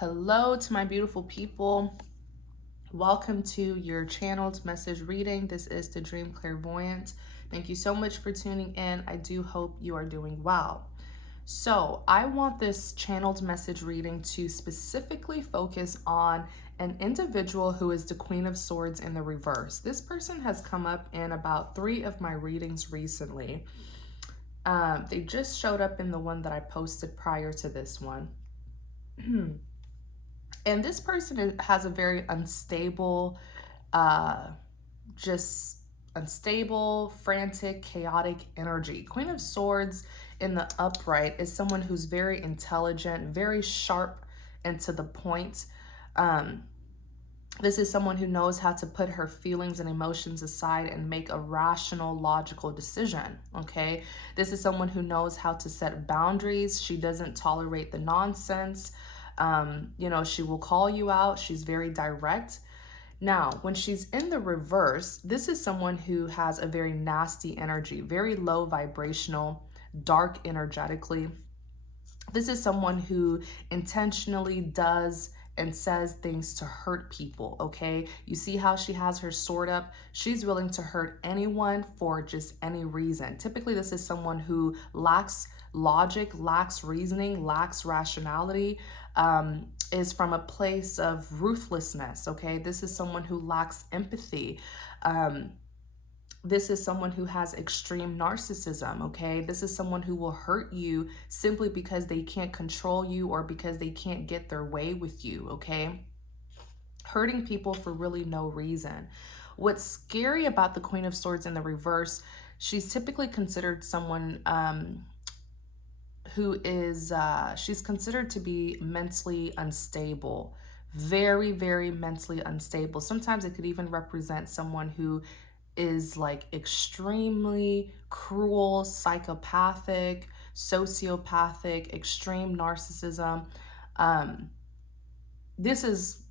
Hello to my beautiful people. Welcome to your channeled message reading. This is the Dream Clairvoyant. Thank you so much for tuning in. I do hope you are doing well. So I want this channeled message reading to specifically focus on an individual who is the Queen of Swords in the reverse. This person has come up in about 3 of my readings recently. They just showed up in the one that I posted prior to this one. And this person has a very unstable, just unstable, frantic, chaotic energy. Queen of Swords in the upright is someone who's very intelligent, very sharp and to the point. This is someone who knows how to put her feelings and emotions aside and make a rational, logical decision, okay? This is someone who knows how to set boundaries. She doesn't tolerate the nonsense. She will call you out. She's very direct. Now, when she's in the reverse, this is someone who has a very nasty energy, very low vibrational, dark energetically. This is someone who intentionally does and says things to hurt people, okay? You see how she has her sword up? She's willing to hurt anyone for just any reason. Typically, this is someone who lacks logic, lacks reasoning, lacks rationality, is from a place of ruthlessness, okay? This is someone who lacks empathy. This is someone who has extreme narcissism, okay? This is someone who will hurt you simply because they can't control you or because they can't get their way with you, okay? Hurting people for really no reason. What's scary about the Queen of Swords in the reverse, she's typically considered someone who is, she's considered to be mentally unstable. Very, very mentally unstable. Sometimes it could even represent someone who is like extremely cruel, psychopathic, sociopathic, extreme narcissism. This is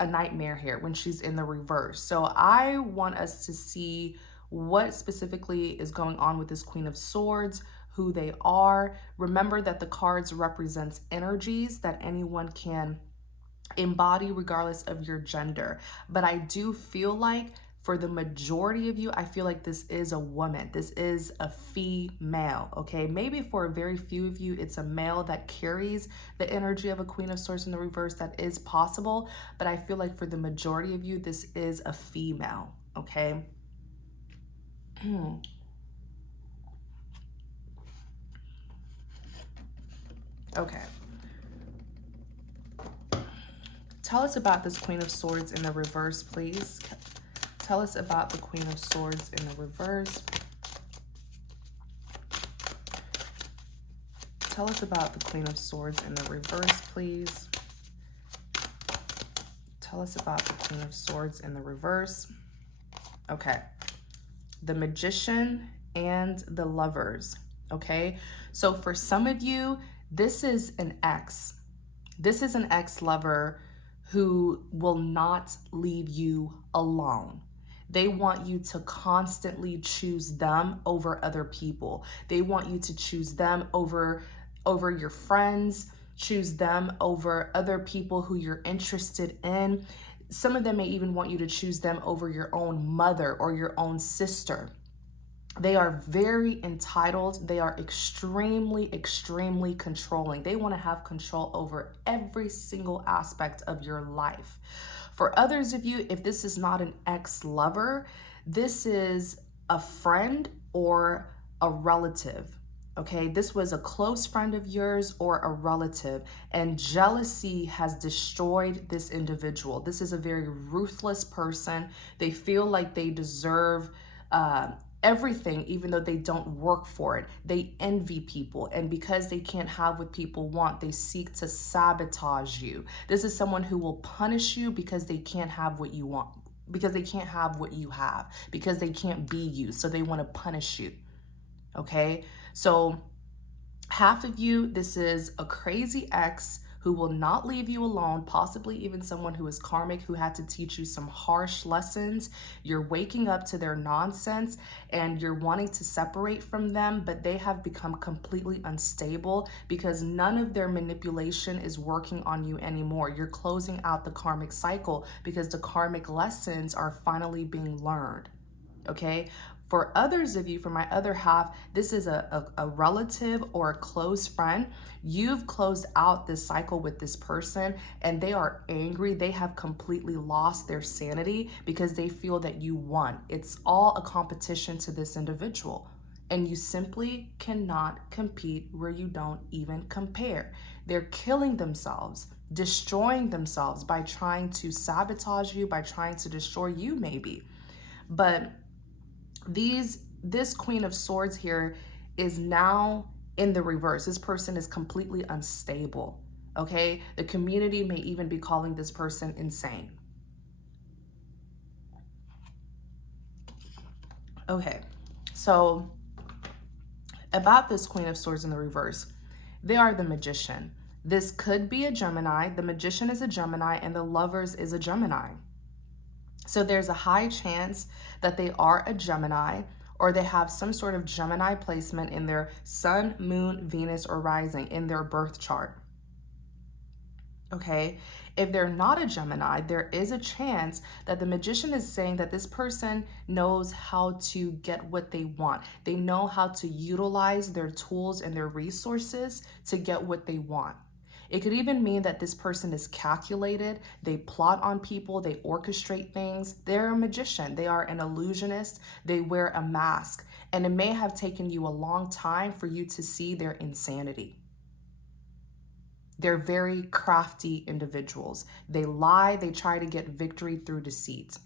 a nightmare here when she's in the reverse. So I want us to see what specifically is going on with this Queen of Swords, who they are. Remember that the cards represents energies that anyone can embody regardless of your gender. But I do feel like for the majority of you, I feel like this is a woman. This is a female, okay? Maybe for a very few of you, it's a male that carries the energy of a Queen of Swords in the reverse. That is possible. But I feel like for the majority of you, this is a female, okay? Okay. Tell us about this Queen of Swords in the reverse, please. Tell us about the Queen of Swords in the reverse. Tell us about the Queen of Swords in the reverse, please. Tell us about the Queen of Swords in the reverse. Okay. The Magician and the Lovers, okay? So for some of you, this is an ex. This is an ex-lover who will not leave you alone. They want you to constantly choose them over other people. They want you to choose them over your friends, choose them over other people who you're interested in. Some of them may even want you to choose them over your own mother or your own sister. They are very entitled. They are extremely, extremely controlling. They want to have control over every single aspect of your life. For others of you, if this is not an ex-lover, this is a friend or a relative. Okay, this was a close friend of yours or a relative, and jealousy has destroyed this individual. This is a very ruthless person. They feel like they deserve everything, even though they don't work for it. They envy people, and because they can't have what people want, they seek to sabotage you. This is someone who will punish you because they can't have what you want, because they can't have what you have, because they can't be you, so they want to punish you. Okay, so half of you, this is a crazy ex who will not leave you alone, possibly even someone who is karmic, who had to teach you some harsh lessons. You're waking up to their nonsense and you're wanting to separate from them, but they have become completely unstable because none of their manipulation is working on you anymore. You're closing out the karmic cycle because the karmic lessons are finally being learned. Okay? For others of you, for my other half, this is a relative or a close friend. You've closed out this cycle with this person and they are angry. They have completely lost their sanity because they feel that you won. It's all a competition to this individual. And you simply cannot compete where you don't even compare. They're killing themselves, destroying themselves by trying to sabotage you, by trying to destroy you maybe. But this Queen of Swords here is now in the reverse. This person is completely unstable, okay? The community may even be calling this person insane. Okay, so about this Queen of Swords in the reverse, they are the Magician. This could be a Gemini. The Magician is a Gemini and the Lovers is a Gemini. So there's a high chance that they are a Gemini or they have some sort of Gemini placement in their Sun, Moon, Venus, or rising in their birth chart. Okay, if they're not a Gemini, there is a chance that the Magician is saying that this person knows how to get what they want. They know how to utilize their tools and their resources to get what they want. It could even mean that this person is calculated. They plot on people. They orchestrate things. They're a magician. They are an illusionist. They wear a mask. And it may have taken you a long time for you to see their insanity. They're very crafty individuals. They lie. They try to get victory through deceit.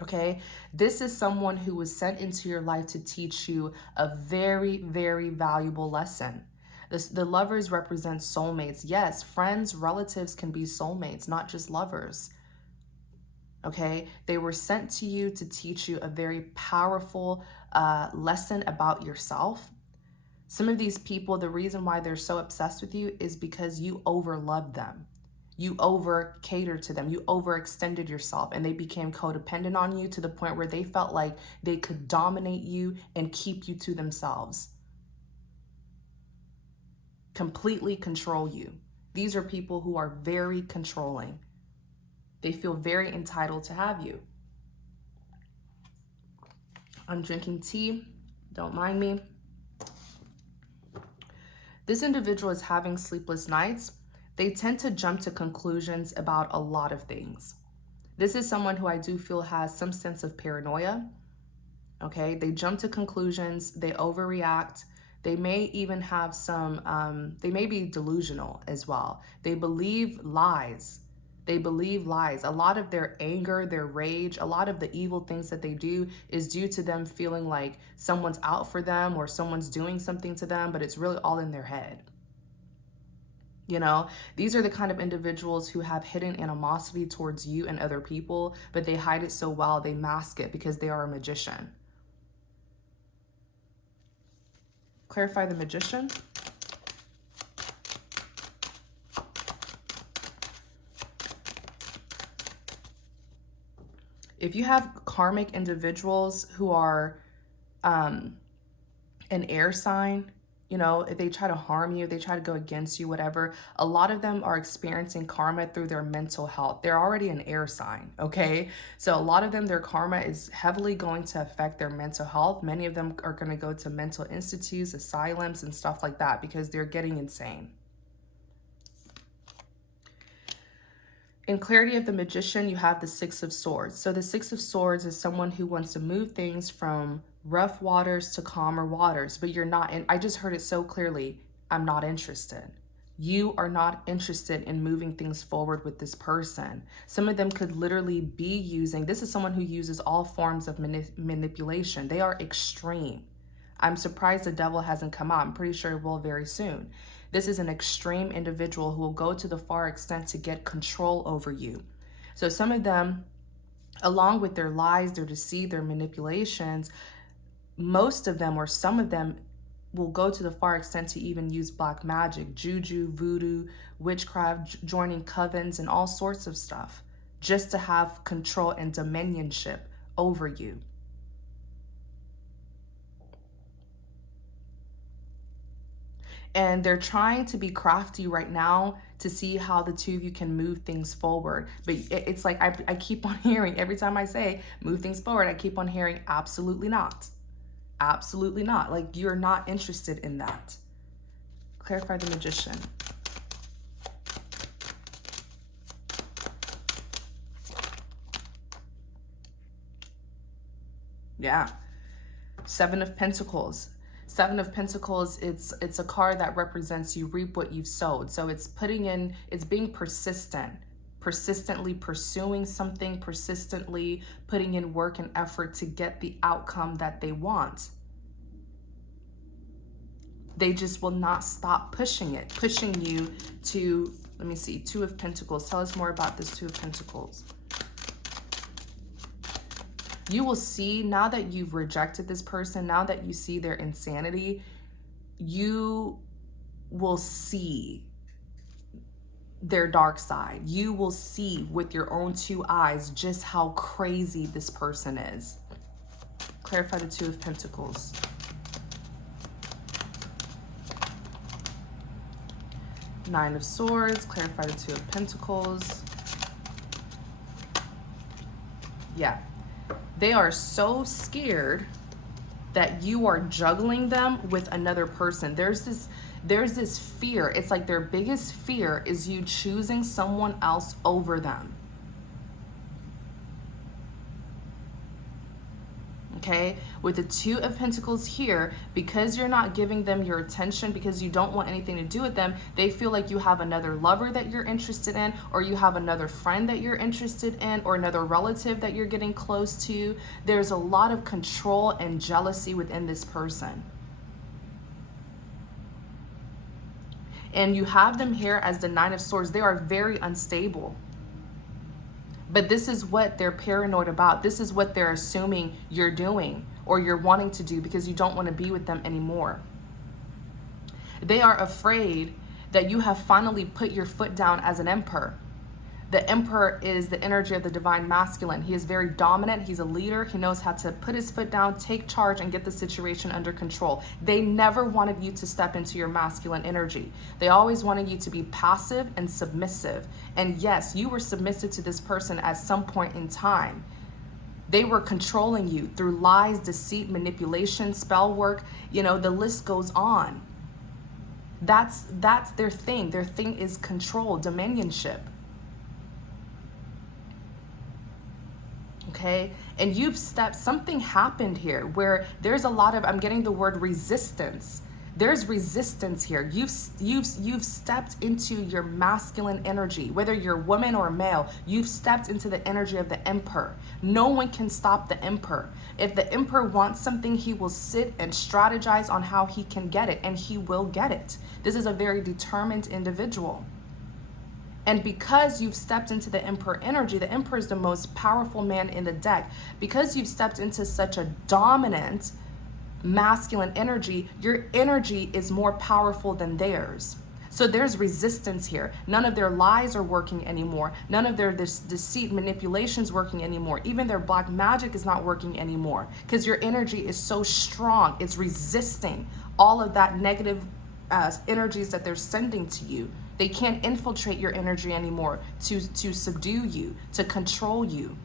Okay, this is someone who was sent into your life to teach you a very, very valuable lesson. The Lovers represent soulmates. Yes, friends, relatives can be soulmates, not just lovers. Okay, they were sent to you to teach you a very powerful lesson about yourself. Some of these people, the reason why they're so obsessed with you is because you overloved them. You over catered to them. You overextended yourself and they became codependent on you to the point where they felt like they could dominate you and keep you to themselves. Completely control you. These are people who are very controlling. They feel very entitled to have you. I'm drinking tea. Don't mind me. This individual is having sleepless nights. They tend to jump to conclusions about a lot of things. This is someone who I do feel has some sense of paranoia. Okay, they jump to conclusions. They overreact. They may even have some, they may be delusional as well. They believe lies. They believe lies. A lot of their anger, their rage, a lot of the evil things that they do is due to them feeling like someone's out for them or someone's doing something to them, but it's really all in their head. You know, these are the kind of individuals who have hidden animosity towards you and other people, but they hide it so well, they mask it because they are a magician. Clarify the Magician. If you have karmic individuals who are an air sign, you know, if they try to harm you, if they try to go against you, whatever, a lot of them are experiencing karma through their mental health. They're already an air sign, okay? So a lot of them, their karma is heavily going to affect their mental health. Many of them are going to go to mental institutes, asylums, and stuff like that because they're getting insane. In clarity of the Magician, you have the Six of Swords. So the Six of Swords is someone who wants to move things from rough waters to calmer waters, but you're not, and I just heard it so clearly, I'm not interested. You are not interested in moving things forward with this person. Some of them could literally be using, this is someone who uses all forms of manipulation. They are extreme. I'm surprised the devil hasn't come out. I'm pretty sure it will very soon. This is an extreme individual who will go to the far extent to get control over you. So some of them, along with their lies, their deceit, their manipulations, most of them or some of them will go to the far extent to even use black magic, juju, voodoo, witchcraft, joining covens, and all sorts of stuff just to have control and dominionship over you. And they're trying to be crafty right now to see how the two of you can move things forward. But it's like I keep on hearing, every time I say move things forward, I keep on hearing absolutely not. Absolutely not. Like, you're not interested in that. Clarify the Magician. Yeah. Seven of Pentacles. Seven of Pentacles, it's a card that represents you reap what you've sowed. So it's being persistent, persistently pursuing something, persistently putting in work and effort to get the outcome that they want. They just will not stop pushing you to, let me see, Two of Pentacles. Tell us more about this Two of Pentacles. You will see, now that you've rejected this person, now that you see their insanity, you will see their dark side. You will see with your own two eyes just how crazy this person is. Clarify the Two of Pentacles. Nine of Swords. Clarify the Two of Pentacles. Yeah. They are so scared that you are juggling them with another person. There's this fear. It's like their biggest fear is you choosing someone else over them. Okay, with the Two of Pentacles here, because you're not giving them your attention, because you don't want anything to do with them, they feel like you have another lover that you're interested in, or you have another friend that you're interested in, or another relative that you're getting close to. There's a lot of control and jealousy within this person. And you have them here as the Nine of Swords. They are very unstable. But this is what they're paranoid about. This is what they're assuming you're doing or you're wanting to do because you don't want to be with them anymore. They are afraid that you have finally put your foot down as an emperor. The emperor is the energy of the divine masculine. He is very dominant. He's a leader. He knows how to put his foot down, take charge, and get the situation under control. They never wanted you to step into your masculine energy. They always wanted you to be passive and submissive. And yes, you were submissive to this person at some point in time. They were controlling you through lies, deceit, manipulation, spell work. You know, the list goes on. That's their thing. Their thing is control, dominionship. Okay, and something happened here where there's a lot of, I'm getting the word resistance. There's resistance here. You've stepped into your masculine energy, whether you're a woman or a male. You've stepped into the energy of the emperor. No one can stop the emperor. If the emperor wants something, he will sit and strategize on how he can get it, and he will get it. This is a very determined individual. And because you've stepped into the emperor energy, the emperor is the most powerful man in the deck. Because you've stepped into such a dominant masculine energy, your energy is more powerful than theirs. So there's resistance here. None of their lies are working anymore. None of their deceit, manipulations working anymore. Even their black magic is not working anymore because your energy is so strong. It's resisting all of that negative energies that they're sending to you. They can't infiltrate your energy anymore to subdue you, to control you.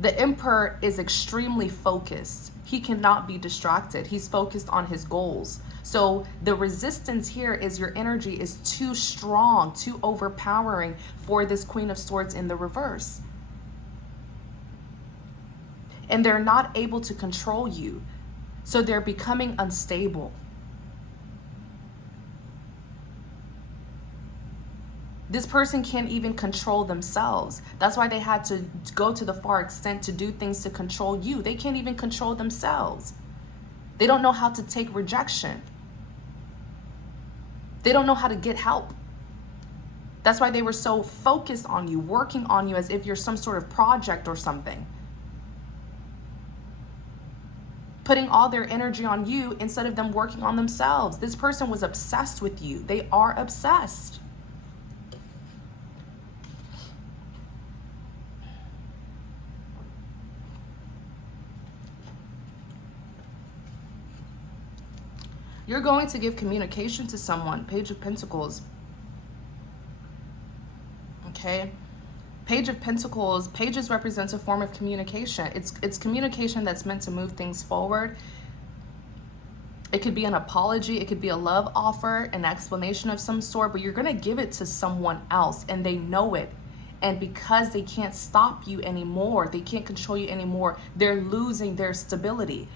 The emperor is extremely focused. He cannot be distracted. He's focused on his goals. So the resistance here is your energy is too strong, too overpowering for this Queen of Swords in the reverse. And they're not able to control you. So they're becoming unstable. This person can't even control themselves. That's why they had to go to the far extent to do things to control you. They can't even control themselves. They don't know how to take rejection. They don't know how to get help. That's why they were so focused on you, working on you as if you're some sort of project or something. putting all their energy on you instead of them working on themselves. This person was obsessed with you. They are obsessed. You're going to give communication to someone. Page of Pentacles. Okay. Page of Pentacles. Pages represents a form of communication. It's communication that's meant to move things forward. It could be an apology. It could be a love offer, an explanation of some sort, but you're going to give it to someone else and they know it. And because they can't stop you anymore, they can't control you anymore, they're losing their stability.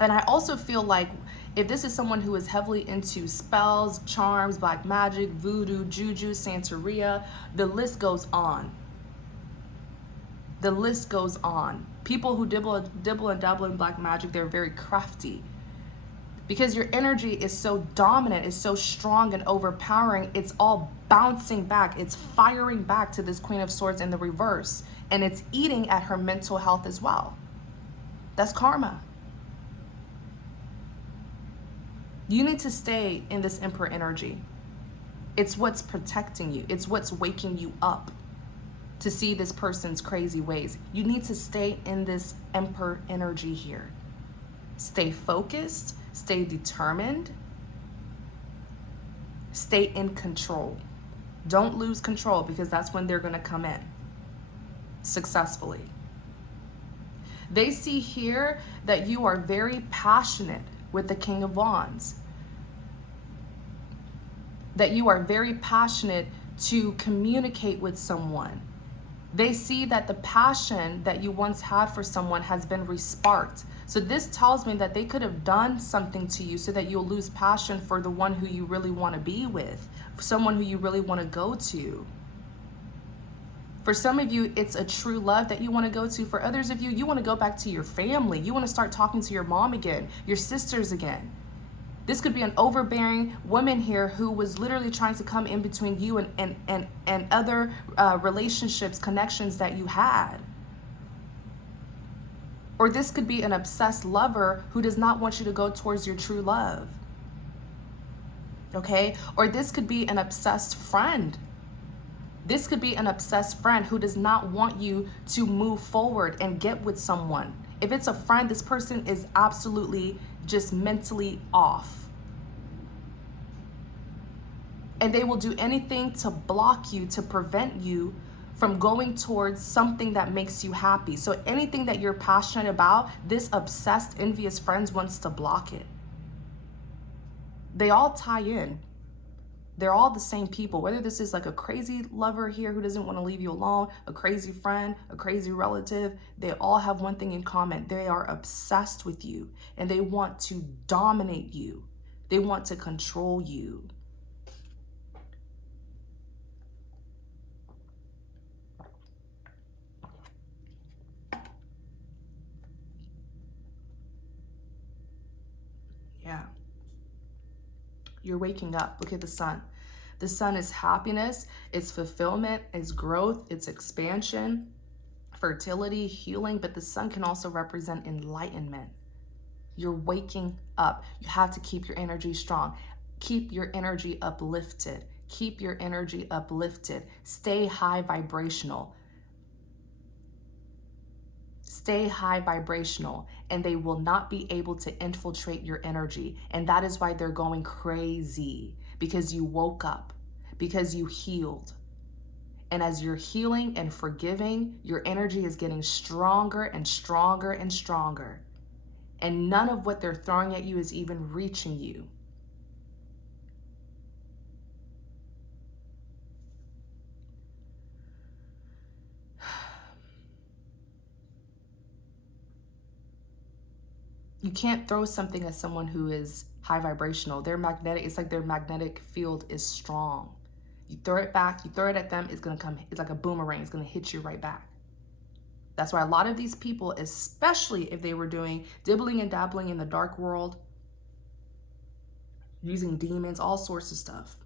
And I also feel like if this is someone who is heavily into spells, charms, black magic, voodoo, juju, Santeria, the list goes on. The list goes on. People who dibble and dabble in black magic, they're very crafty. Because your energy is so dominant, is so strong and overpowering, it's all bouncing back. It's firing back to this Queen of Swords in the reverse. And it's eating at her mental health as well. That's karma. You need to stay in this Emperor energy. It's what's protecting you. It's what's waking you up to see this person's crazy ways. You need to stay in this Emperor energy here. Stay focused, stay determined, stay in control. Don't lose control, because that's when they're going to come in successfully. They see here that you are very passionate with the King of Wands. That you are very passionate to communicate with someone. They see that the passion that you once had for someone has been resparked. So this tells me that they could have done something to you so that you'll lose passion for the one who you really want to be with, someone who you really want to go to. For some of you, it's a true love that you want to go to. For others of you, you want to go back to your family. You want to start talking to your mom again, your sisters again. This could be an overbearing woman here who was literally trying to come in between you and other relationships, connections that you had. Or this could be an obsessed lover who does not want you to go towards your true love. Okay? Or this could be an obsessed friend. This could be an obsessed friend who does not want you to move forward and get with someone. If it's a friend, this person is absolutely just mentally off. And they will do anything to block you, to prevent you from going towards something that makes you happy. So anything that you're passionate about, this obsessed, envious friend wants to block it. They all tie in. They're all the same people, whether this is like a crazy lover here who doesn't want to leave you alone, a crazy friend, a crazy relative. They all have one thing in common. They are obsessed with you and they want to dominate you. They want to control you. Yeah. You're waking up. Look at the sun. The sun is happiness, it's fulfillment, it's growth, it's expansion, fertility, healing, but the sun can also represent enlightenment. You're waking up. You have to keep your energy strong. Keep your energy uplifted. Keep your energy uplifted. Stay high vibrational. Stay high vibrational, and they will not be able to infiltrate your energy. And that is why they're going crazy, because you woke up, because you healed. And as you're healing and forgiving, your energy is getting stronger and stronger and stronger. And none of what they're throwing at you is even reaching you. You can't throw something at someone who is high vibrational. They're magnetic. It's like their magnetic field is strong. You throw it back, you throw it at them, it's going to come. It's like a boomerang. It's going to hit you right back. That's why a lot of these people, especially if they were doing dibbling and dabbling in the dark world, using demons, all sorts of stuff,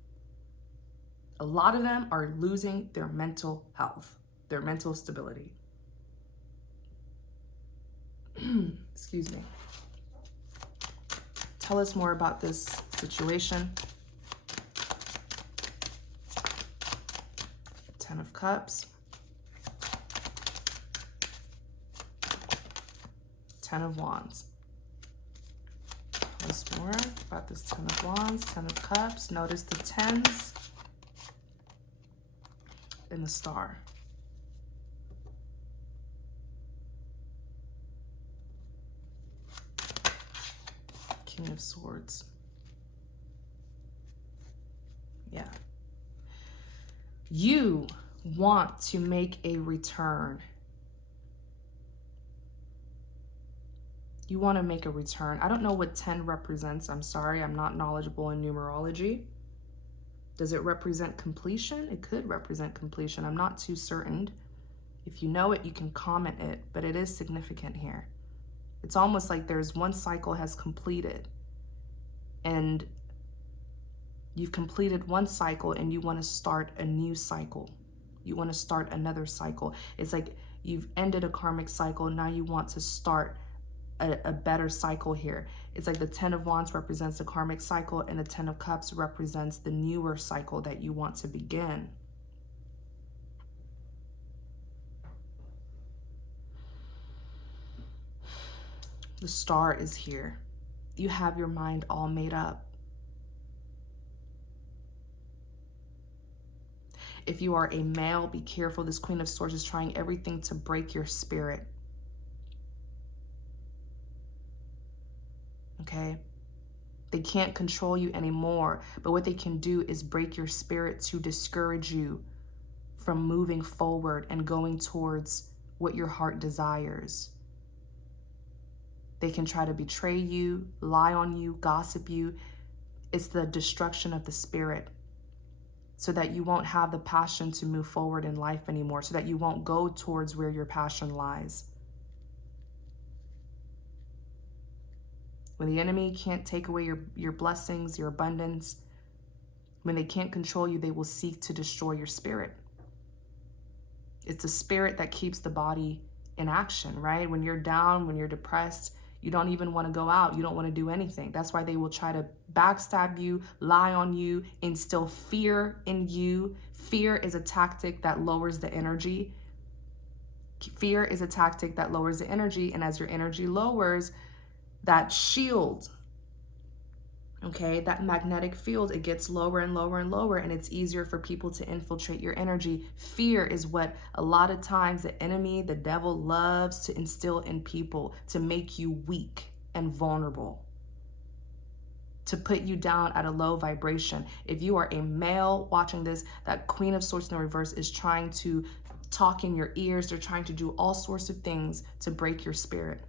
a lot of them are losing their mental health, their mental stability. Excuse me. Tell us more about this situation. Ten of Cups. Ten of Wands. Tell us more about this Ten of Wands, Ten of Cups. Notice the tens and the Star. King of Swords. Yeah. You want to make a return. You want to make a return. I don't know what 10 represents. I'm sorry, I'm not knowledgeable in numerology. Does it represent completion? It could represent completion. I'm not too certain. If you know it, you can comment it, but it is significant here. It's almost like there's one cycle has completed and you've completed one cycle and you want to start a new cycle. You want to start another cycle. It's like you've ended a karmic cycle. Now you want to start a better cycle here. It's like the 10 of Wands represents the karmic cycle and the 10 of Cups represents the newer cycle that you want to begin. The Star is here. You have your mind all made up. If you are a male, be careful. This Queen of Swords is trying everything to break your spirit. Okay? They can't control you anymore, but what they can do is break your spirit to discourage you from moving forward and going towards what your heart desires. They can try to betray you, lie on you, gossip you. It's the destruction of the spirit so that you won't have the passion to move forward in life anymore, so that you won't go towards where your passion lies. When the enemy can't take away your blessings, your abundance, when they can't control you, they will seek to destroy your spirit. It's the spirit that keeps the body in action, right? When you're down, when you're depressed, you don't even want to go out. You don't want to do anything. That's why they will try to backstab you, lie on you, instill fear in you. Fear is a tactic that lowers the energy. Fear is a tactic that lowers the energy. And as your energy lowers, that shield, okay, that magnetic field, it gets lower and lower and lower, and it's easier for people to infiltrate your energy. Fear is what a lot of times the enemy, the devil, loves to instill in people, to make you weak and vulnerable, to put you down at a low vibration. If you are a male watching this, that Queen of Swords in the reverse is trying to talk in your ears. They're trying to do all sorts of things to break your spirit.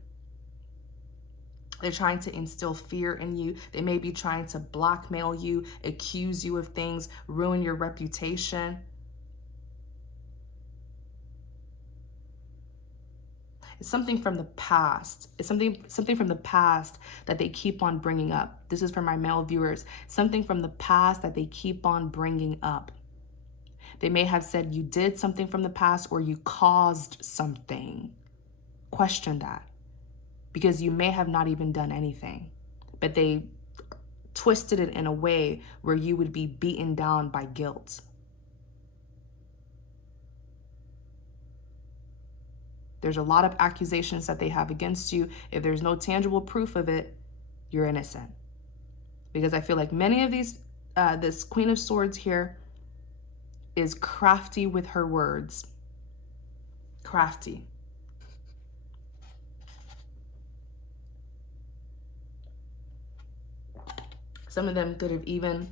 They're trying to instill fear in you. They may be trying to blackmail you, accuse you of things, ruin your reputation. It's something from the past. It's something from the past that they keep on bringing up. This is for my male viewers. Something from the past that they keep on bringing up. They may have said you did something from the past or you caused something. Question that. Because you may have not even done anything, but they twisted it in a way where you would be beaten down by guilt. There's a lot of accusations that they have against you. If there's no tangible proof of it, you're innocent. Because I feel like many of these, this Queen of Swords here is crafty with her words. Crafty. Some of them could have even,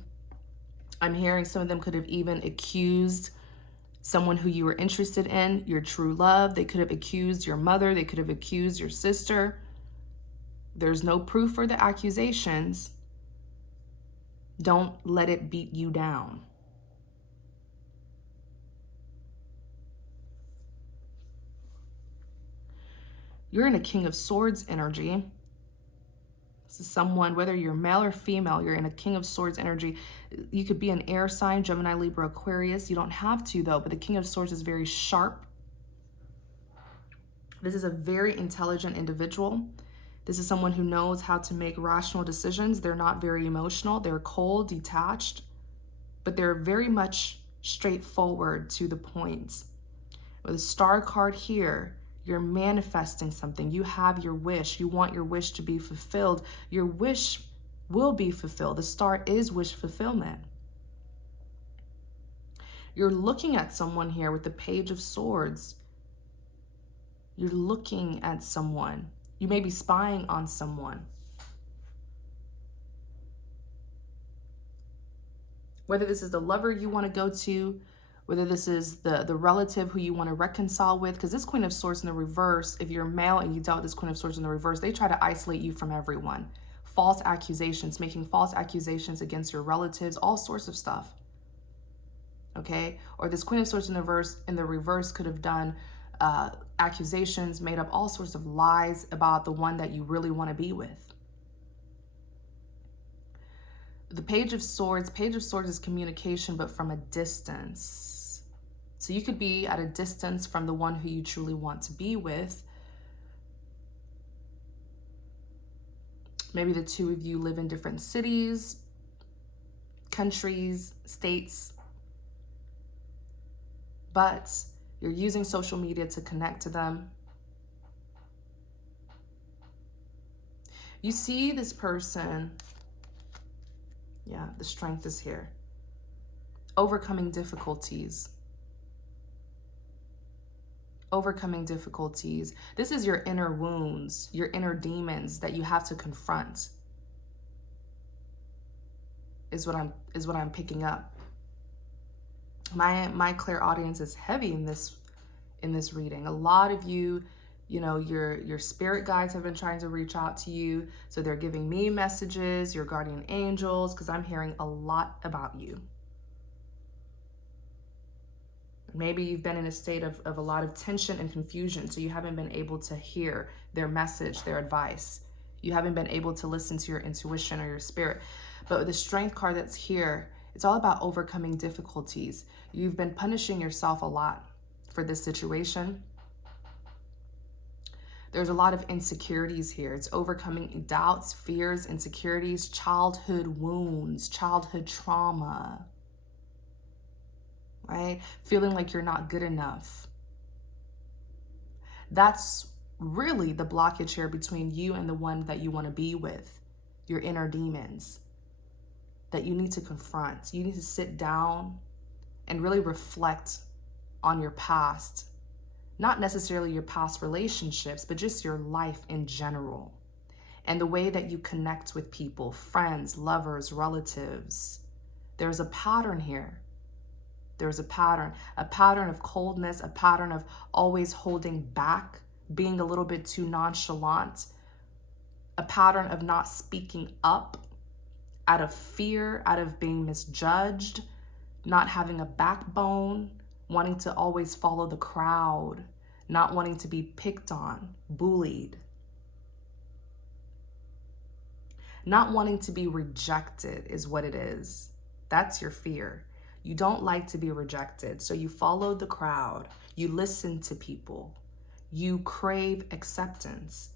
I'm hearing some of them could have even accused someone who you were interested in, your true love. They could have accused your mother. They could have accused your sister. There's no proof for the accusations. Don't let it beat you down. You're in a King of Swords energy. This is someone, whether you're male or female, you're in a King of Swords energy. You could be an air sign, Gemini, Libra, Aquarius. You don't have to though, but the King of Swords is very sharp. This is a very intelligent individual. This is someone who knows how to make rational decisions. They're not very emotional. They're cold, detached, but they're very much straightforward to the point. With a star card here, you're manifesting something. You have your wish. You want your wish to be fulfilled. Your wish will be fulfilled. The star is wish fulfillment. You're looking at someone here with the Page of Swords. You're looking at someone. You may be spying on someone. Whether this is the lover you want to go to, whether this is the relative who you want to reconcile with, because this Queen of Swords in the reverse, if you're male and you dealt with this Queen of Swords in the reverse, they try to isolate you from everyone. False accusations, making false accusations against your relatives, all sorts of stuff. Okay? Or this Queen of Swords in the reverse could have done accusations, made up all sorts of lies about the one that you really want to be with. The Page of Swords is communication, but from a distance. So you could be at a distance from the one who you truly want to be with. Maybe the two of you live in different cities, countries, states, but you're using social media to connect to them. You see this person, yeah, the Strength is here. Overcoming difficulties. Overcoming difficulties. This is your inner wounds, your inner demons that you have to confront, is what I'm picking up. My clairaudience is heavy in this reading. A lot of you, you know, your spirit guides have been trying to reach out to you. So they're giving me messages, your guardian angels, because I'm hearing a lot about you. Maybe you've been in a state of a lot of tension and confusion, so you haven't been able to hear their message, their advice. You haven't been able to listen to your intuition or your spirit. But with the Strength card that's here, it's all about overcoming difficulties. You've been punishing yourself a lot for this situation. There's a lot of insecurities here. It's overcoming doubts, fears, insecurities, childhood wounds, childhood trauma, right? Feeling like you're not good enough. That's really the blockage here between you and the one that you want to be with, your inner demons that you need to confront. You need to sit down and really reflect on your past. Not necessarily your past relationships, but just your life in general. And the way that you connect with people, friends, lovers, relatives. There's a pattern here. There's a pattern of coldness, a pattern of always holding back, being a little bit too nonchalant, a pattern of not speaking up out of fear, out of being misjudged, not having a backbone, wanting to always follow the crowd, not wanting to be picked on, bullied, not wanting to be rejected is what it is. That's your fear. You don't like to be rejected, so you follow the crowd, you listen to people, you crave acceptance.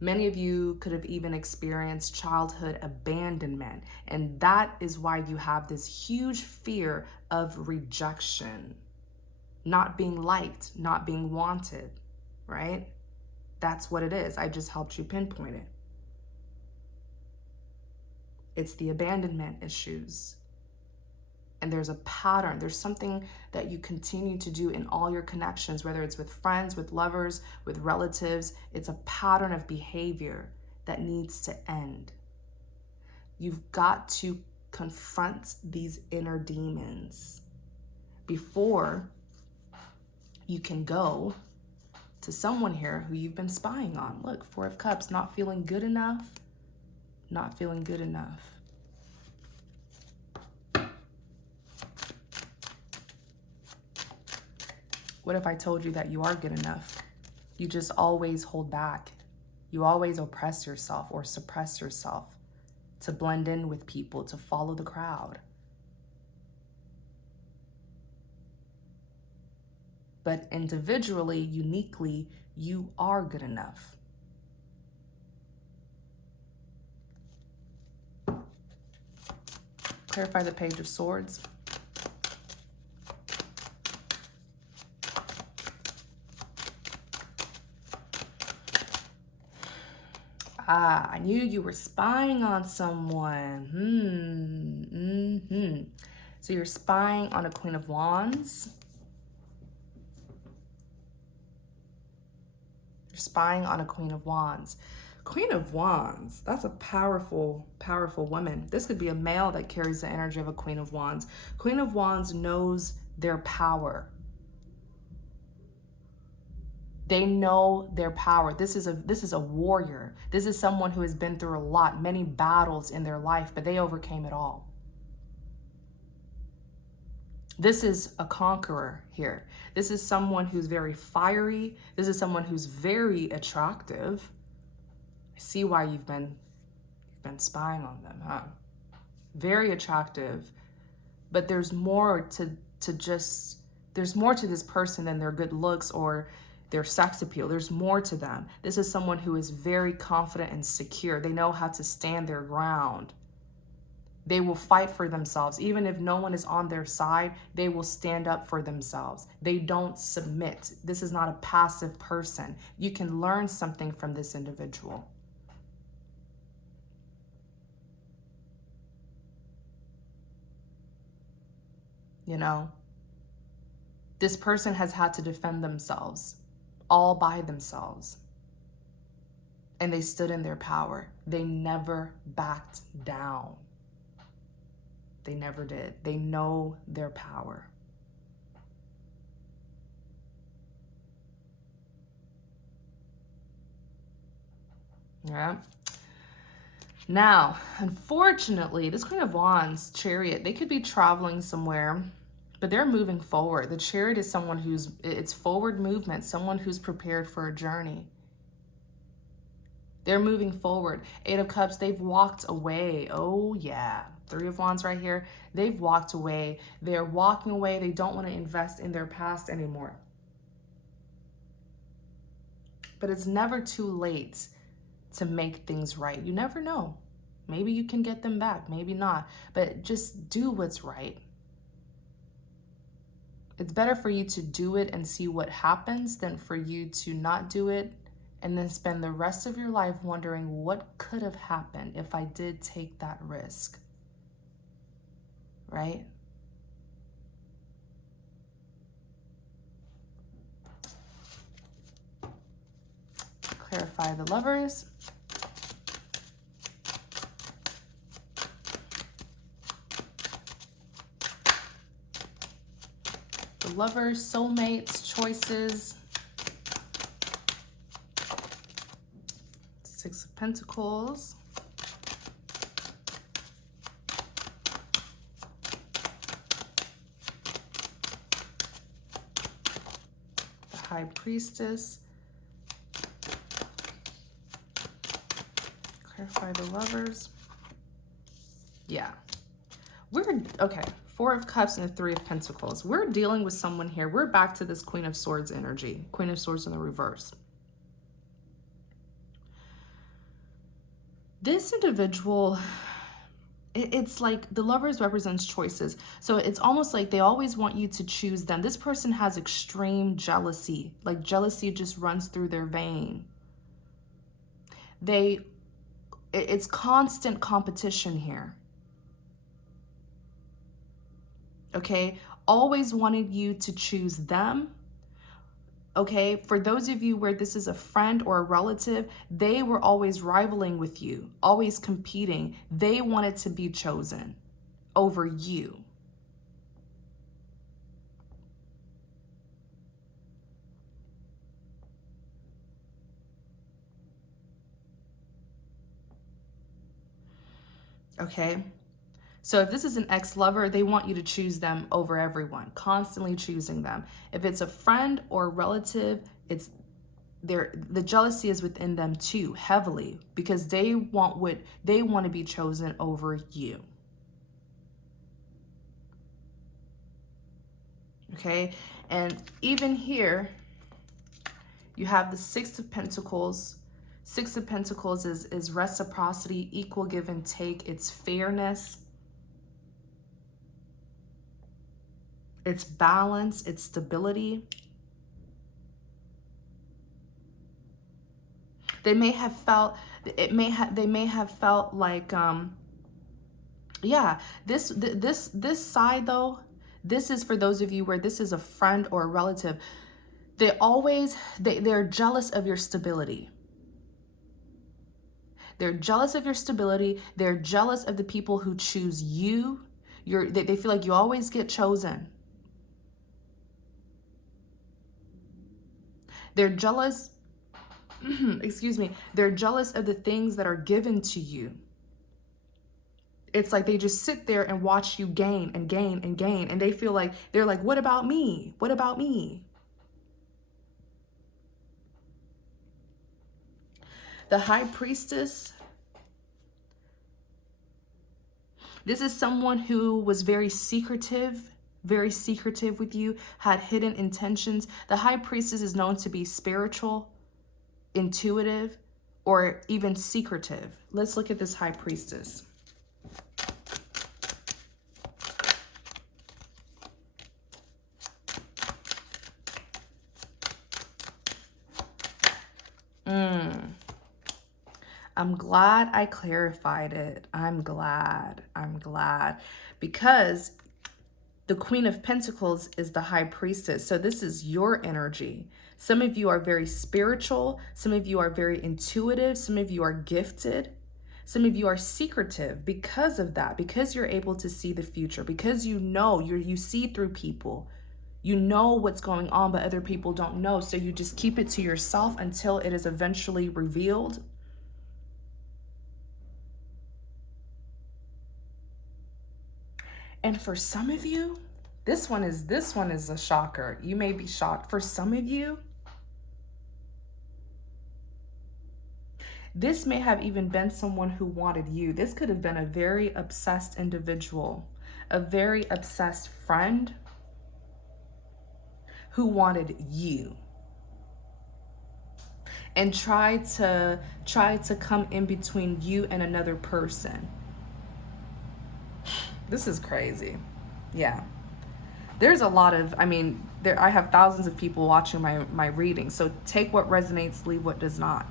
Many of you could have even experienced childhood abandonment, and that is why you have this huge fear of rejection, not being liked, not being wanted, right? That's what it is. I just helped you pinpoint it. It's the abandonment issues. And there's a pattern. There's something that you continue to do in all your connections, whether it's with friends, with lovers, with relatives. It's a pattern of behavior that needs to end. You've got to confront these inner demons before you can go to someone here who you've been spying on. Look, Four of Cups, not feeling good enough, not feeling good enough. What if I told you that you are good enough? You just always hold back. You always oppress yourself or suppress yourself to blend in with people, to follow the crowd. But individually, uniquely, You are good enough. Clarify the Page of Swords. Ah, I knew you were spying on someone. So you're spying on a Queen of Wands. You're spying on a Queen of Wands. Queen of Wands, that's a powerful, powerful woman. This could be a male that carries the energy of a Queen of Wands. Queen of Wands knows their power. They know their power. This is a warrior. This is someone who has been through a lot, many battles in their life, but they overcame it all. This is a conqueror here. This is someone who's very fiery. This is someone who's very attractive. I see why you've been spying on them, huh? Very attractive. But there's more to there's more to this person than their good looks or their sex appeal. There's more to them. This is someone who is very confident and secure. They know how to stand their ground. They will fight for themselves. Even if no one is on their side, they will stand up for themselves. They don't submit. This is not a passive person. You can learn something from this individual. You know, this person has had to defend themselves all by themselves. And they stood in their power. They never backed down. They never did. They know their power. Yeah. Now, unfortunately, this Queen of Wands, Chariot, they could be traveling somewhere, but they're moving forward. The Chariot is someone it's forward movement, someone who's prepared for a journey. They're moving forward. Eight of Cups, they've walked away. Oh, yeah. Three of Wands right here. They've walked away. They're walking away. They don't want to invest in their past anymore. But it's never too late to make things right. You never know. Maybe you can get them back. Maybe not. But just do what's right. It's better for you to do it and see what happens than for you to not do it and then spend the rest of your life wondering what could have happened if I did take that risk. Right? Clarify the Lovers. The Lovers, soulmates, choices. Six of Pentacles. The High Priestess. Clarify the Lovers. Yeah. Okay. Four of Cups and the Three of Pentacles. We're dealing with someone here. We're back to this Queen of Swords energy. Queen of Swords in the reverse. This individual, it's like the Lovers represents choices. So it's almost like they always want you to choose them. This person has extreme jealousy. Like jealousy just runs through their vein. It's constant competition here. Okay, always wanted you to choose them. Okay, for those of you where this is a friend or a relative, they were always rivaling with you, always competing. They wanted to be chosen over you. Okay. So if this is an ex-lover, they want you to choose them over everyone, constantly choosing them. If it's a friend or a relative, the jealousy is within them too, heavily, because they want to be chosen over you. Okay? And even here, You have the Six of Pentacles. Six of Pentacles is reciprocity, equal give and take. It's fairness. It's balance. It's stability. They may have felt, they may have felt like, yeah, this side though, this is for those of you where this is a friend or a relative. They're jealous of your stability. They're jealous of your stability. They're jealous of the people who choose you. They feel like you always get chosen. They're jealous, excuse me, they're jealous of the things that are given to you. It's like they just sit there and watch you gain and gain and gain. And they feel like, they're like, what about me? What about me? The High Priestess. This is someone who was very secretive with you, had hidden intentions. The High Priestess is known to be spiritual, intuitive, or even secretive. Let's look at this High Priestess. I'm glad I clarified it. I'm glad. Because the Queen of Pentacles is the High Priestess. So this is your energy. Some of you are very spiritual. Some of you are very intuitive. Some of you are gifted. Some of you are secretive because of that, because you're able to see the future, because you see through people. You know what's going on, but other people don't know. So you just keep it to yourself until it is eventually revealed. And for some of you, this one is a shocker. You may be shocked. For some of you, this may have even been someone who wanted you. This could have been a very obsessed individual, a very obsessed friend who wanted you and tried to come in between you and another person. This is crazy. Yeah. There's a lot of, I have thousands of people watching my reading. So take what resonates, leave what does not.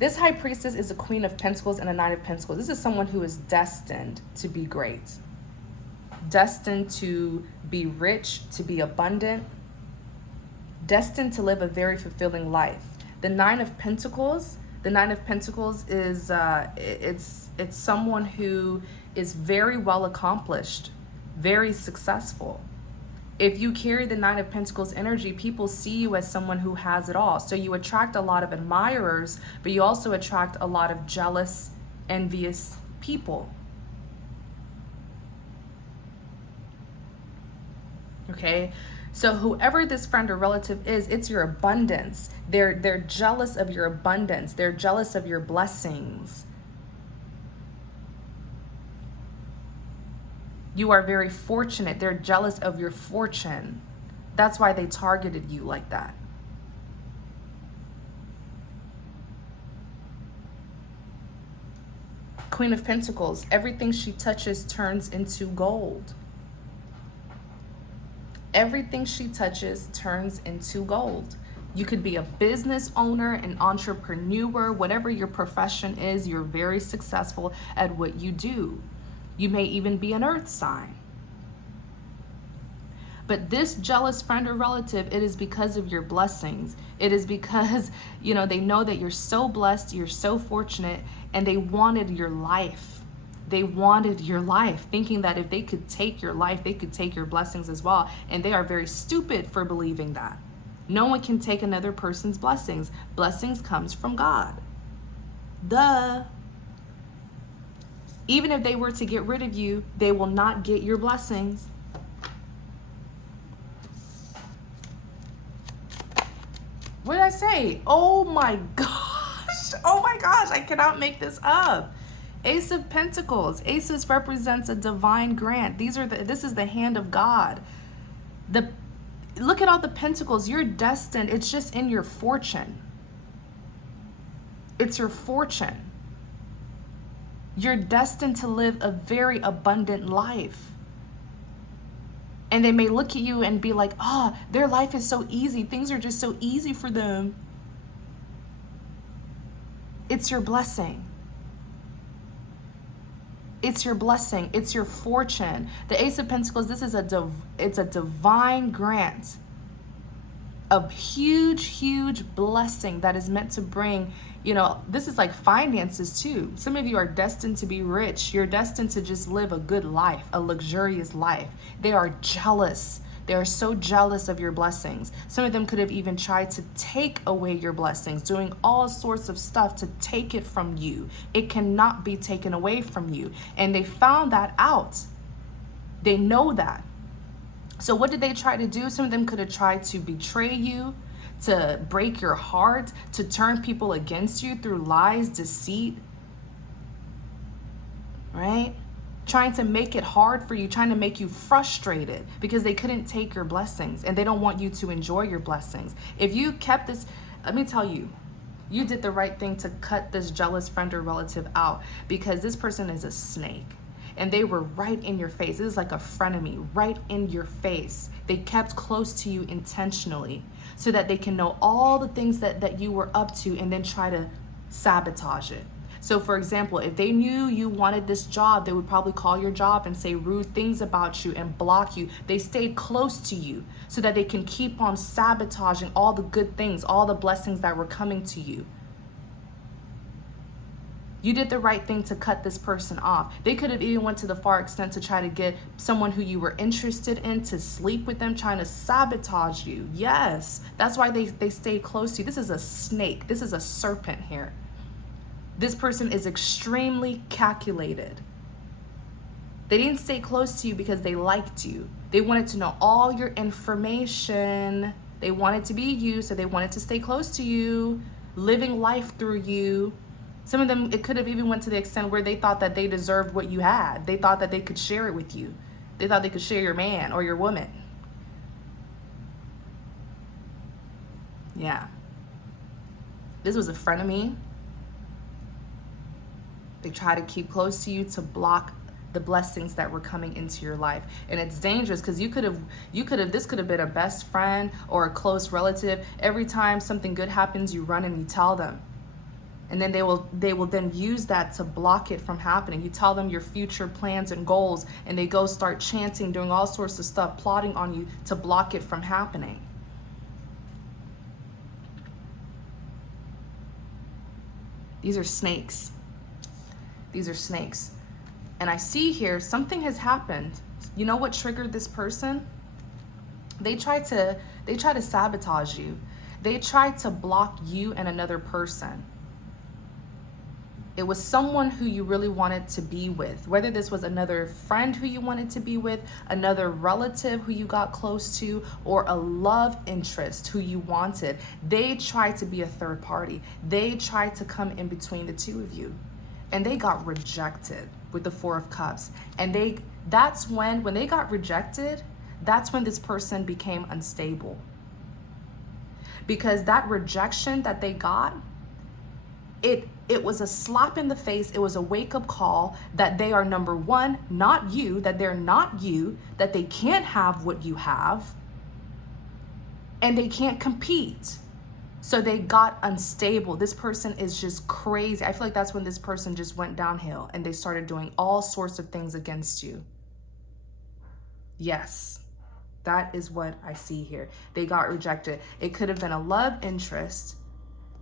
This High Priestess is a Queen of Pentacles and a Knight of Pentacles. This is someone who is destined to be great. Destined to be rich, to be abundant. Destined to live a very fulfilling life. The Nine of Pentacles is it's someone who is very well accomplished, very successful. If you carry the Nine of Pentacles energy, people see you as someone who has it all. So you attract a lot of admirers, but you also attract a lot of jealous, envious people. Okay? So whoever this friend or relative is, it's your abundance. They're jealous of your abundance. They're jealous of your blessings. You are very fortunate. They're jealous of your fortune. That's why they targeted you like that. Queen of Pentacles, everything she touches turns into gold. Everything she touches turns into gold. You could be a business owner, an entrepreneur, whatever your profession is, you're very successful at what you do. You may even be an earth sign. But this jealous friend or relative, it is because of your blessings. It is because, they know that you're so blessed, you're so fortunate, and they wanted your life. They wanted your life, thinking that if they could take your life, they could take your blessings as well. And they are very stupid for believing that. No one can take another person's blessings. Blessings comes from God. Duh. Even if they were to get rid of you, they will not get your blessings. What did I say? Oh my gosh. Oh my gosh. I cannot make this up. Ace of Pentacles. Aces represents a divine grant. This is the hand of God. Look at all the pentacles. You're destined. It's just in your fortune. It's your fortune. You're destined to live a very abundant life. And they may look at you and be like, oh, their life is so easy. Things are just so easy for them. It's your blessing. It's your blessing. It's your fortune. The Ace of Pentacles, this is it's a divine grant. A huge, huge blessing that is meant to bring, this is like finances too. Some of you are destined to be rich. You're destined to just live a good life, a luxurious life. They are jealous. They are so jealous of your blessings. Some of them could have even tried to take away your blessings, doing all sorts of stuff to take it from you. It cannot be taken away from you. And they found that out. They know that. So what did they try to do? Some of them could have tried to betray you, to break your heart, to turn people against you through lies, deceit, right? Trying to make it hard for you, trying to make you frustrated because they couldn't take your blessings and they don't want you to enjoy your blessings. If you kept this, let me tell you, you did the right thing to cut this jealous friend or relative out, because this person is a snake. And they were right in your face. This is like a frenemy, right in your face. They kept close to you intentionally so that they can know all the things that you were up to and then try to sabotage it. So for example, if they knew you wanted this job, they would probably call your job and say rude things about you and block you. They stayed close to you so that they can keep on sabotaging all the good things, all the blessings that were coming to you. You did the right thing to cut this person off. They could have even went to the far extent to try to get someone who you were interested in to sleep with them, trying to sabotage you. Yes, that's why they stayed close to you. This is a snake. This is a serpent here. This person is extremely calculated. They didn't stay close to you because they liked you. They wanted to know all your information. They wanted to be you, so they wanted to stay close to you, living life through you. Some of them, it could have even went to the extent where they thought that they deserved what you had. They thought that they could share it with you. They thought they could share your man or your woman. Yeah. This was a frenemy. They try to keep close to you to block the blessings that were coming into your life. And it's dangerous because this could have been a best friend or a close relative. Every time something good happens, you run and you tell them. And then they will then use that to block it from happening. You tell them your future plans and goals, and they go start chanting, doing all sorts of stuff, plotting on you to block it from happening. These are snakes. These are snakes. And I see here something has happened. You know what triggered this person? They try to sabotage you. They try to block you and another person. It was someone who you really wanted to be with, whether this was another friend who you wanted to be with, another relative who you got close to, or a love interest who you wanted. They tried to be a third party. They tried to come in between the two of you, and they got rejected with the Four of Cups. And that's when they got rejected, that's when this person became unstable. Because that rejection that they got, it was a slap in the face. It was a wake-up call that they are, number one, not you, that they're not you, that they can't have what you have, and they can't compete. So they got unstable. This person is just crazy. I feel like that's when this person just went downhill and they started doing all sorts of things against you. Yes, that is what I see here. They got rejected. It could have been a love interest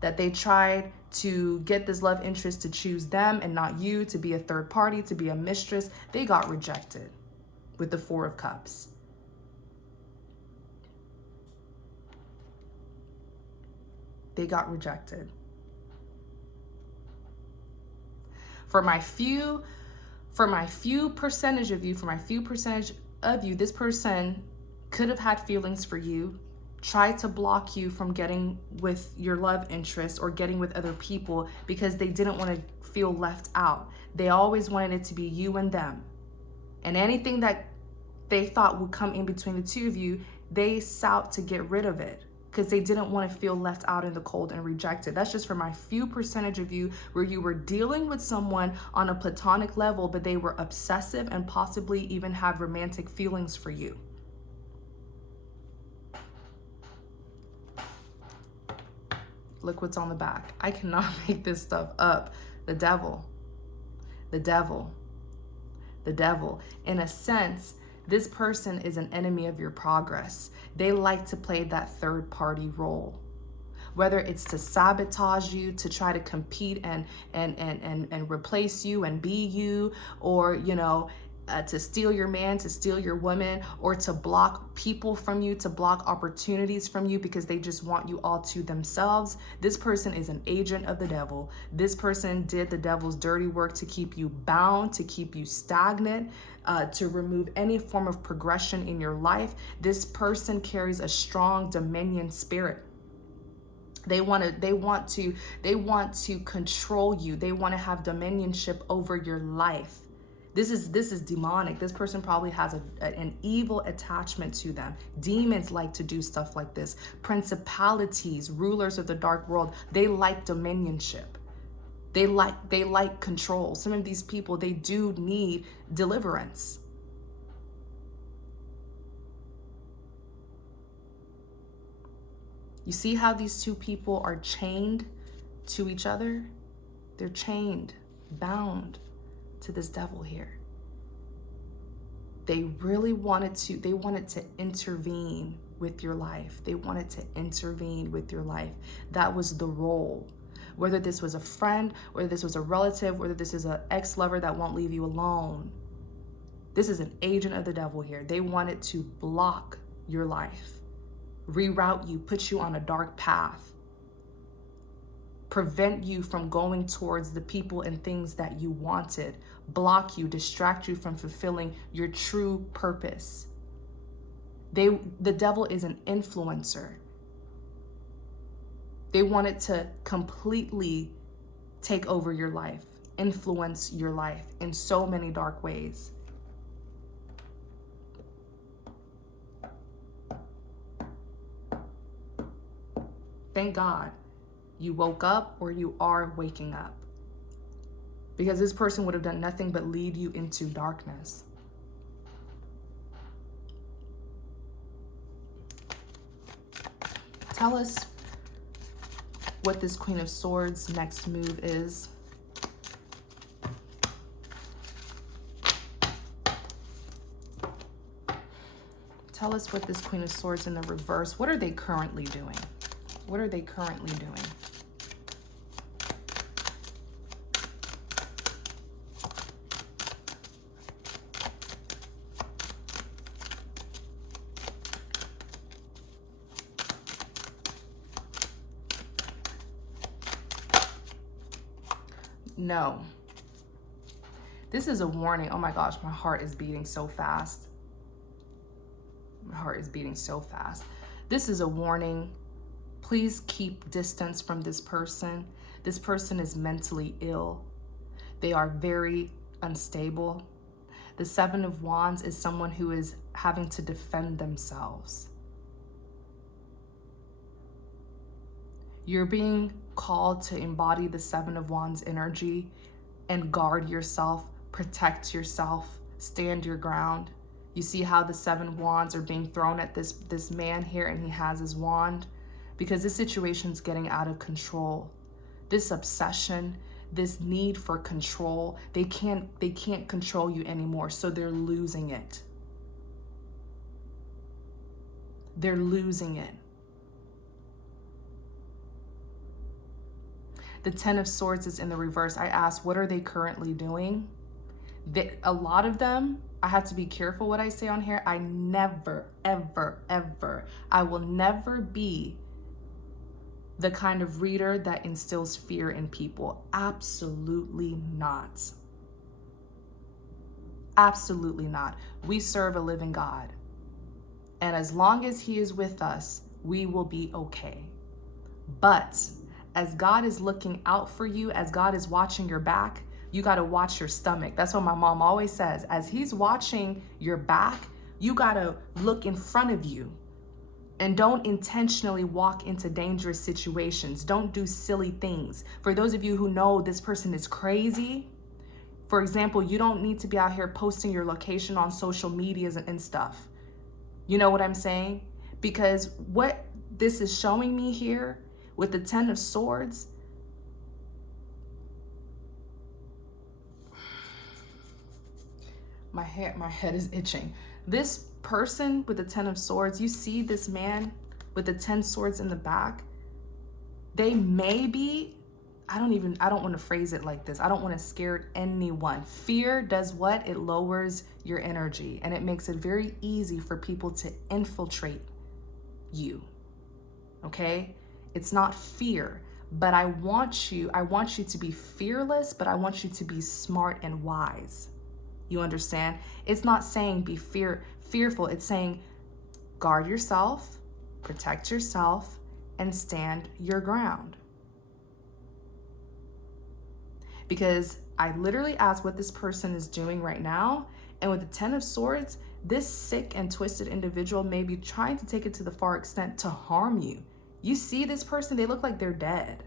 that they tried to get this love interest to choose them and not you, to be a third party, to be a mistress. They got rejected with the Four of Cups. They got rejected. For my few percentage of you, this person could have had feelings for you, tried to block you from getting with your love interest or getting with other people because they didn't want to feel left out. They always wanted it to be you and them. And anything that they thought would come in between the two of you, they sought to get rid of it because they didn't want to feel left out in the cold and rejected. That's just for my few percentage of you where you were dealing with someone on a platonic level, but they were obsessive and possibly even had romantic feelings for you. Look what's on the back. I cannot make this stuff up. The devil, the devil, the devil. In a sense, this person is an enemy of your progress. They like to play that third party role. Whether it's to sabotage you, to try to compete and replace you and be you, or, you know, to steal your man, to steal your woman, or to block people from you, to block opportunities from you because they just want you all to themselves. This person is an agent of the devil. This person did the devil's dirty work to keep you bound, to keep you stagnant, to remove any form of progression in your life. This person carries a strong dominion spirit. They want to control you. They want to have dominionship over your life. This is demonic. This person probably has an evil attachment to them. Demons like to do stuff like this. Principalities, rulers of the dark world, they like dominionship. They like control. Some of these people, they do need deliverance. You see how these two people are chained to each other? They're chained, bound to this devil here. They really wanted to intervene with your life. They wanted to intervene with your life. That was the role. Whether this was a friend, whether this was a relative, whether this is an ex-lover that won't leave you alone. This is an agent of the devil here. They wanted to block your life, reroute you, put you on a dark path, prevent you from going towards the people and things that you wanted, block you, distract you from fulfilling your true purpose. The devil is an influencer. They wanted to completely take over your life, influence your life in so many dark ways. Thank God you woke up, or you are waking up, because this person would have done nothing but lead you into darkness. Tell us what this Queen of Swords' next move is. Tell us what this Queen of Swords in the reverse, what are they currently doing? What are they currently doing? No. This is a warning. Oh my gosh, my heart is beating so fast. My heart is beating so fast. This is a warning. Please keep distance from this person. This person is mentally ill. They are very unstable. The Seven of Wands is someone who is having to defend themselves. You're being called to embody the Seven of Wands energy and guard yourself, protect yourself, stand your ground. You see how the Seven of Wands are being thrown at this man here, and he has his wand, because this situation's getting out of control. This obsession, this need for control, they can't control you anymore, so they're losing it. They're losing it. The Ten of Swords is in the reverse. I asked, what are they currently doing? A lot of them, I have to be careful what I say on here. I never, ever, ever, I will never be the kind of reader that instills fear in people. Absolutely not. Absolutely not. We serve a living God. And as long as He is with us, we will be okay. But as God is looking out for you, as God is watching your back, you got to watch your stomach. That's what my mom always says. As He's watching your back, you got to look in front of you. And don't intentionally walk into dangerous situations. Don't do silly things. For those of you who know this person is crazy, for example, you don't need to be out here posting your location on social medias and stuff. You know what I'm saying? Because what this is showing me here with the Ten of Swords, my head is itching. This person with the Ten of Swords, you see this man with the 10 swords in the back, they may be, I don't want to phrase it like this. I don't want to scare anyone. Fear does what? It lowers your energy, and it makes it very easy for people to infiltrate you. Okay? It's not fear, but I want you to be fearless, but I want you to be smart and wise. You understand? It's not saying be fearful. It's saying guard yourself, protect yourself, and stand your ground. Because I literally asked what this person is doing right now, and with the Ten of Swords, this sick and twisted individual may be trying to take it to the far extent to harm you. You see this person, they look like they're dead.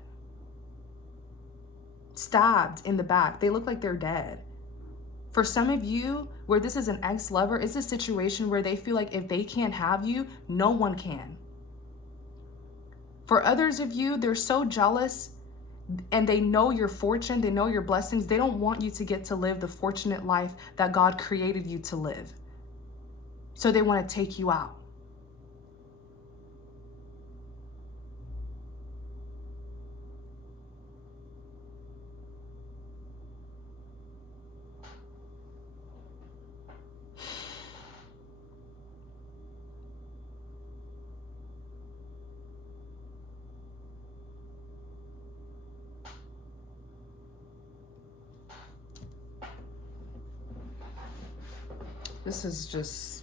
Stabbed in the back, they look like they're dead. For some of you, where this is an ex-lover, it's a situation where they feel like if they can't have you, no one can. For others of you, they're so jealous and they know your fortune, they know your blessings. They don't want you to get to live the fortunate life that God created you to live. So they want to take you out. This is just...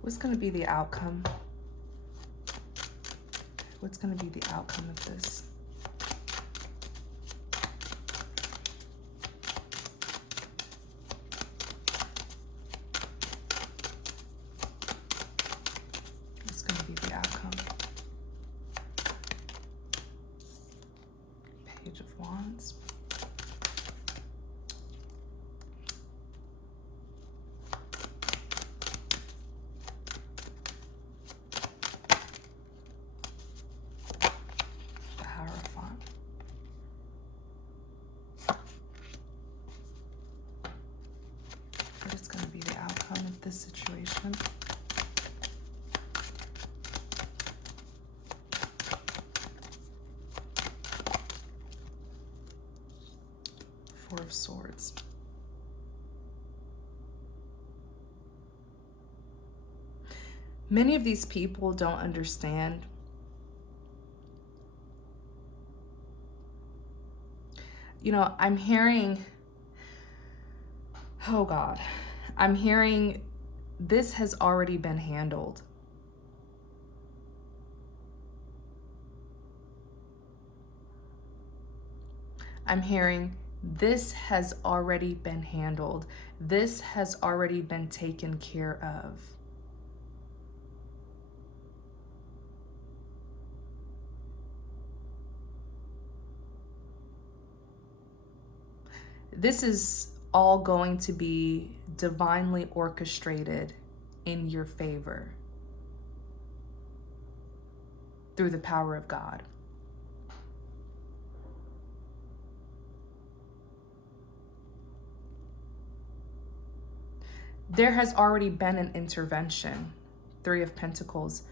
What's going to be the outcome? What's going to be the outcome of this? What's going to be the outcome? Page of Wands. What is going to be the outcome of this situation? Four of Swords. Many of these people don't understand. You know, I'm hearing, oh God, I'm hearing this has already been handled. I'm hearing this has already been handled. This has already been taken care of. This is all going to be divinely orchestrated in your favor through the power of God. There has already been an intervention. Three of Pentacles.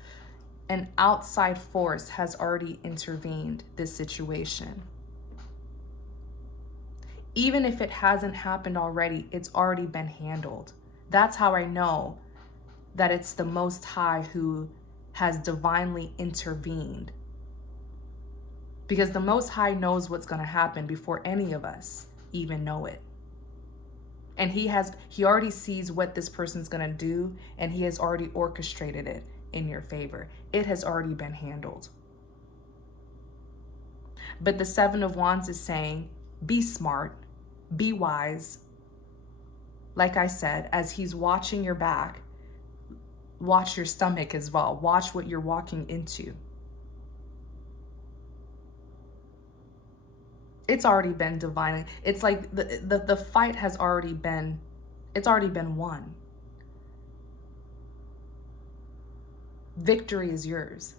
An outside force has already intervened this situation. Even if it hasn't happened already, it's already been handled. That's how I know that it's the Most High who has divinely intervened. Because the Most High knows what's going to happen before any of us even know it. And he already sees what this person's going to do, and he has already orchestrated it in your favor. It has already been handled. But the Seven of Wands is saying, be smart, be wise. Like I said, as he's watching your back, watch your stomach as well. Watch what you're walking into. It's already been divine. It's like the fight has already been, it's already been won. Victory is yours.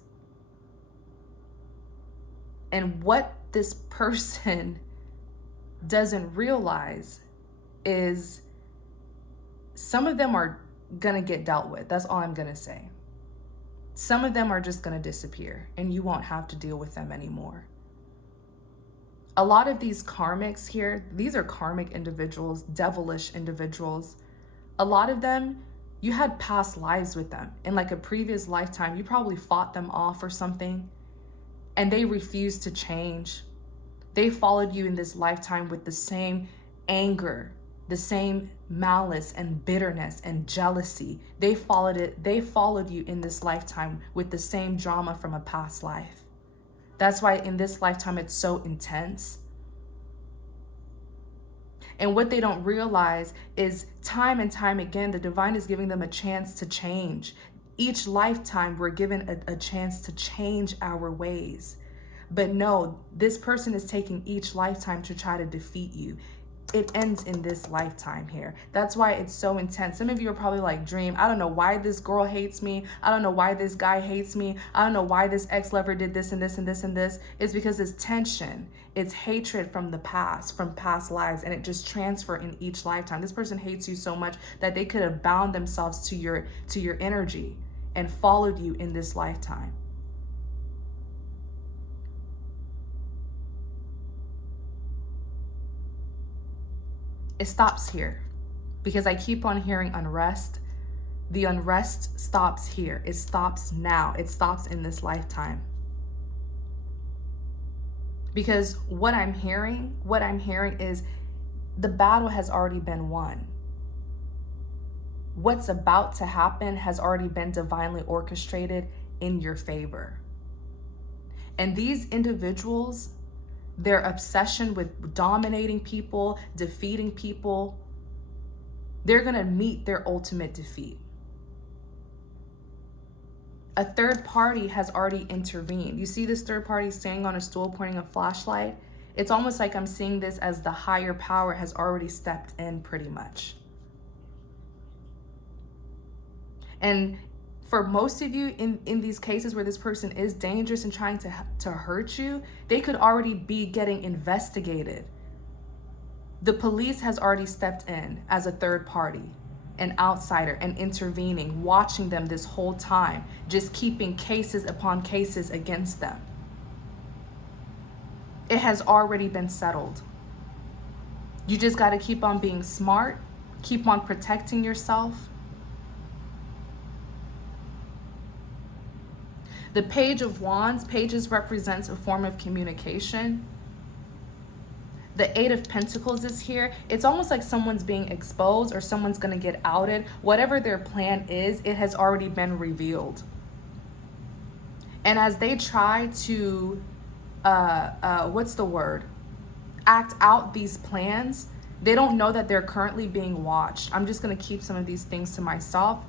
And what this person doesn't realize is some of them are gonna get dealt with. That's all I'm gonna say. Some of them are just gonna disappear and you won't have to deal with them anymore. A lot of these karmics here, these are karmic individuals, devilish individuals. A lot of them, you had past lives with them. In like a previous lifetime, you probably fought them off or something, and they refused to change. They followed you in this lifetime with the same anger, the same malice and bitterness and jealousy. They followed you in this lifetime with the same drama from a past life. That's why in this lifetime it's so intense. And what they don't realize is time and time again, the divine is giving them a chance to change. Each lifetime we're given a chance to change our ways. But no, this person is taking each lifetime to try to defeat you. It ends in this lifetime here. That's why it's so intense. Some of you are probably like, Dream, I don't know why this girl hates me. I don't know why this guy hates me. I don't know why this ex-lover did this and this and this and this. It's because it's tension. It's hatred from the past, from past lives, and it just transfer in each lifetime. This person hates you so much that they could have bound themselves to your energy and followed you in this lifetime. It stops here because I keep on hearing unrest. The unrest stops here. It stops now. It stops in this lifetime. Because what I'm hearing is the battle has already been won. What's about to happen has already been divinely orchestrated in your favor. And these individuals, their obsession with dominating people, defeating people, they're going to meet their ultimate defeat. A third party has already intervened. You see this third party standing on a stool pointing a flashlight? It's almost like I'm seeing this as the higher power has already stepped in pretty much. And for most of you in these cases where this person is dangerous and trying to hurt you, they could already be getting investigated. The police has already stepped in as a third party, an outsider, and intervening, watching them this whole time, just keeping cases upon cases against them. It has already been settled. You just got to keep on being smart, keep on protecting yourself. The Page of Wands, pages represents a form of communication. The Eight of Pentacles is here. It's almost like someone's being exposed or someone's going to get outed. Whatever their plan is, it has already been revealed. And as they try to, act out these plans, they don't know that they're currently being watched. I'm just going to keep some of these things to myself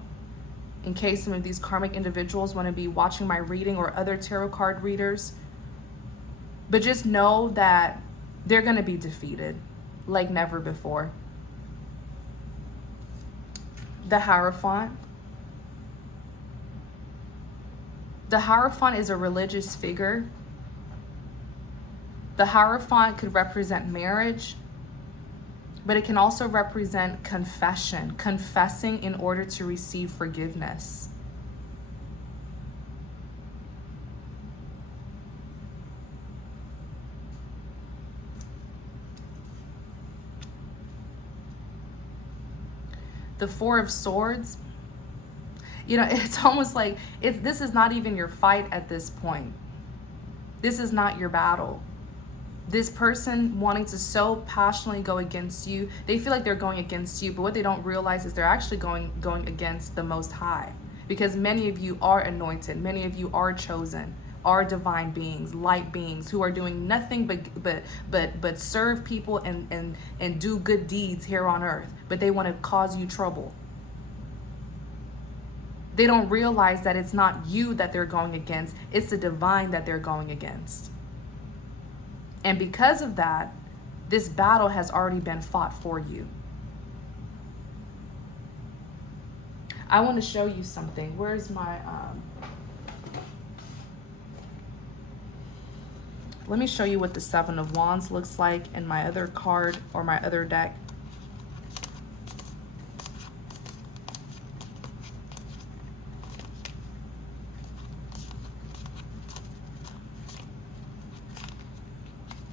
in case some of these karmic individuals want to be watching my reading or other tarot card readers. But just know that they're going to be defeated like never before. The Hierophant. The Hierophant is a religious figure. The Hierophant could represent marriage, but it can also represent confession, confessing in order to receive forgiveness. The Four of Swords, you know, it's almost like this is not even your fight at this point. This is not your battle. This person wanting to so passionately go against you, they feel like they're going against you, but what they don't realize is they're actually going against the Most High. Because many of you are anointed, many of you are chosen, are divine beings, light beings who are doing nothing but serve people and do good deeds here on earth, but they want to cause you trouble. They don't realize that it's not you that they're going against, it's the divine that they're going against. And because of that, this battle has already been fought for you. I want to show you something. Where's my... Let me show you what the Seven of Wands looks like in my other card or my other deck.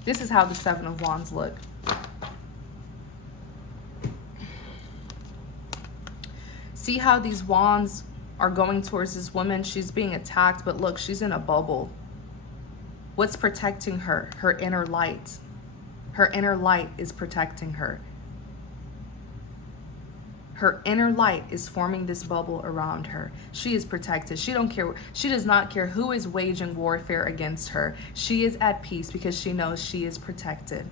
This is how the Seven of Wands look. See how these wands are going towards this woman? She's being attacked, but look, she's in a bubble. What's protecting her? Her inner light. Her inner light is protecting her. Her inner light is forming this bubble around her. She is protected. She does not care who is waging warfare against her. She is at peace because she knows she is protected.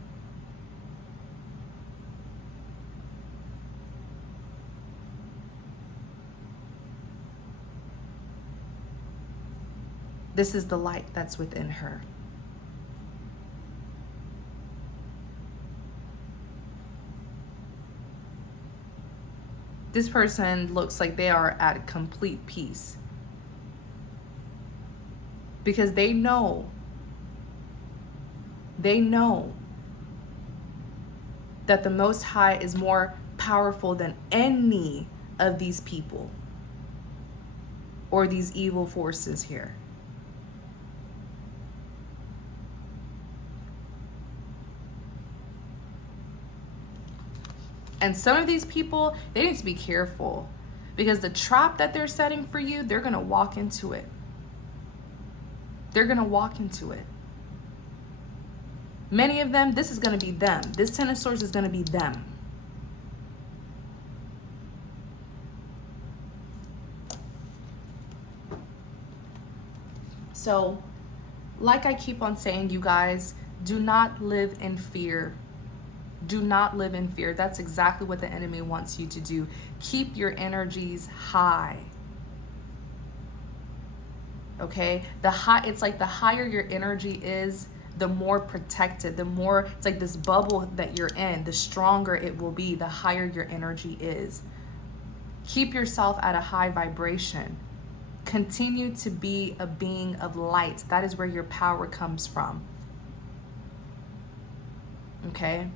This is the light that's within her. This person looks like they are at complete peace because they know that the Most High is more powerful than any of these people or these evil forces here. And some of these people, they need to be careful because the trap that they're setting for you, they're going to walk into it. They're going to walk into it. Many of them, this is going to be them. This Ten of Swords is going to be them. So, like I keep on saying, you guys, do not live in fear. Do not live in fear. That's exactly what the enemy wants you to do. Keep your energies high. Okay? It's like the higher your energy is, the more protected, the more, it's like this bubble that you're in, the stronger it will be, the higher your energy is. Keep yourself at a high vibration. Continue to be a being of light. That is where your power comes from. Okay?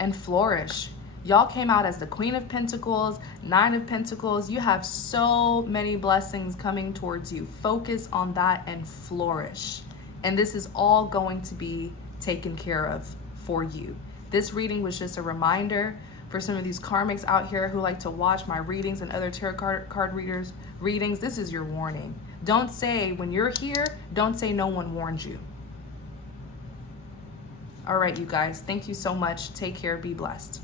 And flourish. Y'all came out as the Queen of Pentacles, Nine of Pentacles. You have so many blessings coming towards you. Focus on that and flourish. And this is all going to be taken care of for you. This reading was just a reminder for some of these karmics out here who like to watch my readings and other tarot card readers' readings. This is your warning. Don't say, when you're here, don't say no one warned you. All right, you guys, thank you so much. Take care. Be blessed.